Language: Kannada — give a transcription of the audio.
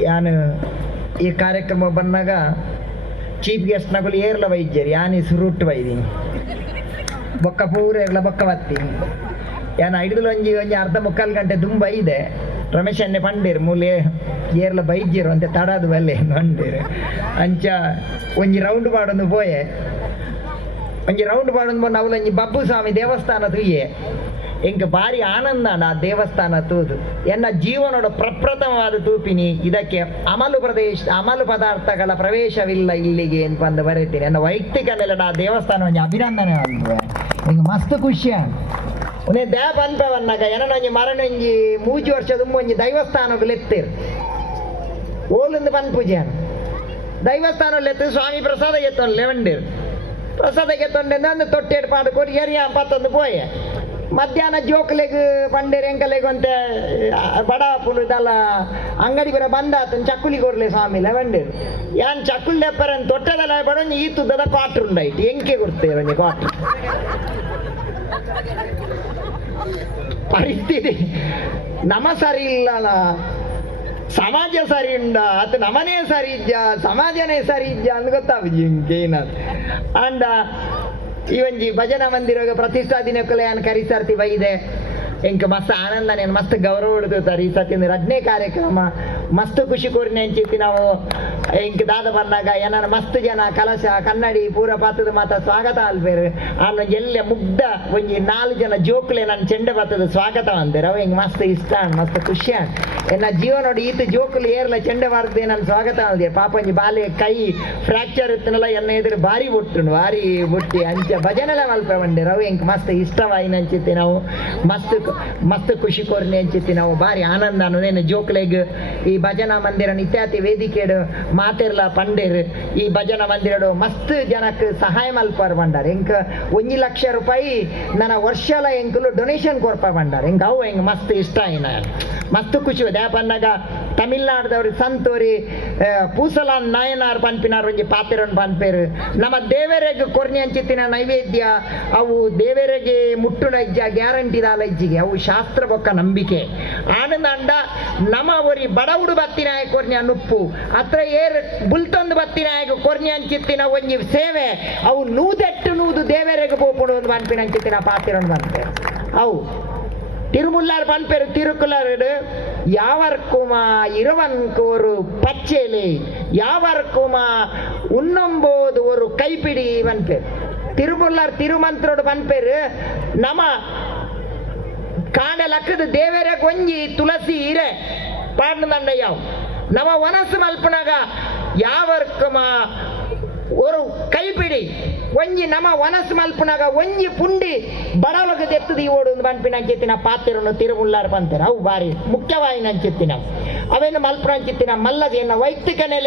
ಯಾನು, ಈ ಕಾರ್ಯಕ್ರಮ ಬಂದಾಗ ಚೀಫ್ ಗೆಸ್ಟ್ ನಕಲು ಏರ್ಲ ವೈದ್ಯರು, ಯಾನಿ ಸುರುಟ್ಟು ಬೈದೀನಿ ಬೊಕ್ಕ ಪೂರ ಏರ್ಲ ಬೊಕ್ಕ ಬತ್ತೀನಿ. ಯಾನು ಹಿಡಿದು ಒಂಜಿ ಒಂಜಿ ಅರ್ಧ ಮುಕ್ಕಾಲು ಗಂಟೆ ತುಂಬ ಇದೆ. ರಮೇಶ್ ಅನ್ನೆ ಪಂಡೇರು ಮೂಲೆ ಏರ್ಲ ಬೈದ್ಯರು ಅಂತ ತಡದು ಬಲ್ಲೆ ಪಂಡೇರು ಅಂಚ ಒಂಜಿ ರೌಂಡ್ ಪಾಡೊಂದು ಪೋಯೆ ಒಂಜಿ ರೌಂಡ್ ಬಂದು ಅವಳು ಒಂಜಿ ಬಬ್ಬು ಸ್ವಾಮಿ ದೇವಸ್ಥಾನ ತೂಯೆ ಎಂಕ್ ಬಾರಿ ಆನಂದನ ದೇವಸ್ಥಾನ ತೂದು. ಎನ್ನ ಜೀವನದ ಪ್ರಪ್ರಥಮವಾದ ತೂಪಿನಿ. ಇದಕ್ಕೆ ಅಮಲು ಪ್ರದೇಶ, ಅಮಲು ಪದಾರ್ಥಗಳ ಪ್ರವೇಶವಿಲ್ಲ ಇಲ್ಲಿಗೆ ಅಂತ ಬಂದು ಬರೀತೀನಿ. ನನ್ನ ವೈಯಕ್ತಿಕ ನೆಲದ ಆ ದೇವಸ್ಥಾನ ಒಂಜಿ ಅಭಿನಂದನೆ ಅಂದ್ರೆ ಹಿಂಗೆ ಮಸ್ತ್ ಖುಷಿ ಉನೇ ದ್ಯಾ ಬಂದವನ್ನಾಗ ಏನೋ ಒಂಜಿ ಮರಣ ಒಂಜಿ ಮೂಜಿ ವರ್ಷದ ಒಂಜಿ ದೈವಸ್ಥಾನಗಳು ಎತ್ತಿರು. ಓಲೊಂದು ಪನ್ಪೂಜೆ ದೈವಸ್ಥಾನ ಎತ್ತು ಸ್ವಾಮಿ ಪ್ರಸಾದ ಎತ್ತೊಂದು ಲೆವಂಡೇರು. ಎತ್ತೊಂಡೆ ತೊಟ್ಟೆಡ್ ತೊಟ್ಟೆಡು ಪಾಡು ಕೊಡಿ ಎರಿಯ ಪತ್ತೊಂದು ಪೋಯೆ. ಮಧ್ಯಾಹ್ನ ಜೋಕ್ಲೆಗ್ ಪಂಡೇರು ಎಂಕಲೆಗ್ ಅಂತ ಬಡ ಪುಲುದಲ್ಲ ಅಂಗಡಿ ಬರ ಬಂದ ಆತನ್ ಚಕ್ಕುಲಿ ಕೊಡ್ಲೆ ಸ್ವಾಮಿ, ಲೆವಂಡೇರು. ಯಾನ್ ಚಕ್ಕುಲಿ ಲೆಪ್ಪರನ್ ತೊಟ್ಟದಲ್ಲ ಬಡೊಂದು ಈ ತುದ್ದದ ಕ್ವಾಟ್ರ್ ಉಂಡಾಯ್ತು. ಎಂಕೆ ಕೊಡ್ತೇವೆ ಒಂಜಿ ಕ್ವಾಟ್ರ್? ಪರಿಸ್ಥಿತಿ. ನಮ ಸರಿ ಇಲ್ಲಲ್ಲ. ಸಮಾಜ ಸರಿ ಉಂಡ. ಅದು ನಮನೇ ಸರಿ ಇದ್ಯಾ, ಸಮಾಜನೇ ಸರಿ ಇದ್ದ ಅಂತ ಗೊತ್ತಾಗುದು. ಇಂಕೇನದು ಅಂಡ ಈ ಒಂಜಿ ಭಜನಾ ಮಂದಿರ ಪ್ರತಿಷ್ಠಾ ದಿನಕ್ಕೂ ಕರಿಸರ್ತಿ ಬೈದೆ. ಎಂಕ್ ಮಸ್ತ್ ಆನಂದ నేను ಮಸ್ತ್ ಗೌರವ ಹಿಡಿದುತ್ತಾರೆ ಈ ಸತಿ ರಡ್ನೇ ಕಾರ್ಯಕ್ರಮ. ಮಸ್ತ್ ಖುಷಿ ಕೋರಿನ ಎಂಚಿತ್ತಿ ನಾವು. ಇಂಕ ದಾದ ಬಂದಾಗ ಏನಾರ ಮಸ್ತ್ ಜನ, ಕಲಶ, ಕನ್ನಡಿ ಪೂರ ಪಾತ್ರದ ಮಾತ ಸ್ವಾಗತ ಅಲ್ಬೇರು ಆನ ಎಲ್ಲ ಮುಗ್ಧ ಒಂಜಿ ನಾಲ್ಕು ಜನ ಜೋಕ್ಲೆ ನಾನು ಚೆಂಡ ಪಾತದ ಸ್ವಾಗತ ಅಂದೇರು. ಅವ ಹಿಂಗೆ ಮಸ್ತ್ ಇಷ್ಟ ಮಸ್ತ್ ಖುಷಿ ಎನ್ನ ಜೀವನೋಡು ಈತ ಜೋಕುಲು ಏರ್ಲ ಚೆಂಡ ಮಾಡ್ದೆ ನಾನು ಸ್ವಾಗತ ಪಾಪ ಒಂಜಿ ಬಾಲೆ ಕೈ ಫ್ರಾಕ್ಚರ್ ಇತ್ತನಲ್ಲ ಎನ್ನ ಎದುರು ಭಾರಿ ಬುಟ್ಟು ಭಾರಿ ಬುಟ್ಟಿ ಅಂಚ ಭಜನೆಲ್ಲ ಮಲ್ಪ ಬಂಡೆ ರವಿ ಎಂಕ್ ಮಸ್ತ್ ಇಷ್ಟವಾಯಿನ ಅಂಚಿತ್ತೆ ನಾವು. ಮಸ್ತ್ ಮಸ್ತ್ ಖುಷಿ ಕೊರ್ನೆ ಅಂಚಿತ್ತಿ ನಾವು. ಭಾರಿ ಆನಂದ ಅನ್ನೋದೇನು ಜೋಕ್ಲೆಗ್ ಈ ಭಜನಾ ಮಂದಿರ ನಿತ್ಯಾತಿ ವೇದಿಕೆಡು ಮಾತೆರ್ಲ ಪಂಡೇರ್ ಈ ಭಜನಾ ಮಂದಿರಡು ಮಸ್ತ್ ಜನಕ್ಕೆ ಸಹಾಯ ಮಲ್ಪಾರ್ ಬಂಡಾರ ಎಂಕ್ ಒಂಜಿ ಲಕ್ಷ ರೂಪಾಯಿ ನನ್ನ ವರ್ಷಲ ಎಂಕಲು ಡೊನೇಷನ್ ಕೊರ್ಪ ಬಂಡಾರ ಎಂಕ್ ಅವು ಹೆಂಗ್ ಮಸ್ತ್ ಇಷ್ಟ ಏನ. ಮಸ್ತ್ ಖುಷಿ. ದ್ಯಾ ಪನ್ನಗ ತಮಿಳ್ನಾಡ್ದವ್ರು ಸಂತೋರಿ ಪೂಸಲಾನ್, ನಾಯನಾರ್ ಪನ್ಪಿನಾರ್ ಒಂಜಿ ಪಾತೆರೊನ್ ಪನ್ಪೇರು ನಮ್ಮ ದೇವರಿಗೆ ಕೊರ್ನಿ ಅಂಚಿತ್ತಿನ ನೈವೇದ್ಯ, ಅವು ದೇವರಿಗೆ ಮುಟ್ಟುನ ಇಜ್ಜ ಗ್ಯಾರಂಟಿ ದಾಲ ಇಜ್ಜಿಗೆ ಅವು ಶಾಸ್ತ್ರ ಬೊಕ್ಕ ನಂಬಿಕೆ. ಆನಂದಾಂಡ ನಮ ಅವರಿ ಬಡವುಡು ಬತ್ತಿನಾಯ ಕೊರ್ನಿ ಅನ್ನುಪ್ಪು. ಅತ್ರ ಏರ್ ಬುಲ್ತೊಂದು ಬತ್ತಿನಾಯಗ ಕೊರ್ನಿ ಅಂಚಿತ್ತಿನ ಒಂಜಿ ಸೇವೆ. ಅವು ನೂದೆಟ್ಟು ನೂದು ದೇವರಿಗೆ ಪೋಪುಡು ಒಂದು ಪನ್ಪಿನ ಅಂಚಿತ್ತಿನ ಪಾತೆರೊನ್ ಪನ್ಪೇರು ಅವು. ತಿರುಮುಲ್ಲಾರ್ ಪನ್ಪೇರು ತಿರುಕುಲಾರು யாவர்க்குமா இரவனுக்கு ஒரு பச்சேலே? யாவர்க்குமா உண்ணும்போது ஒரு கைப்பிடி இவன் பேர் திருமுள்ளர் திருமந்திரோட பன் பேரு நம்ம ಕಾಣಲಕ್ಕದು ದೇವರ ಕೊಂಜಿ ತುಳಸಿ ಇರೆ ಪಾಡ್ನದಂಡಯ್ಯಾವ್ ನಮ್ಮ ವನಸು ಮಲ್ಪನಾಗ ಯಾವರ್ಕಮ ஒரு கைப்பிடி ಒಂಜಿ ನಮ ವನಸ್ ಮಲ್ಪನಾಗ ಒಂಜಿ ಪುಂಡಿ ಬಡವಗ ತೆತ್ತದಿ ಓಡು ಪನ್ಪಿನ ಅಂಚಿತ್ತಿನ ಪಾತಿರನು ತಿರುಮುಲ್ಲಾರ ಪಂತೇರ ಅವು ಬಾರಿ ಮುಖ್ಯವಾಗಿ ಅಂಚಿತ್ತಿನ ಅವೇನು ಮಲ್ಪನ ಅಂಚಿತ್ತಿನ ಮಲ್ಲದೇನ ವೈಯಕ್ತಿಕ ನೆಲೆ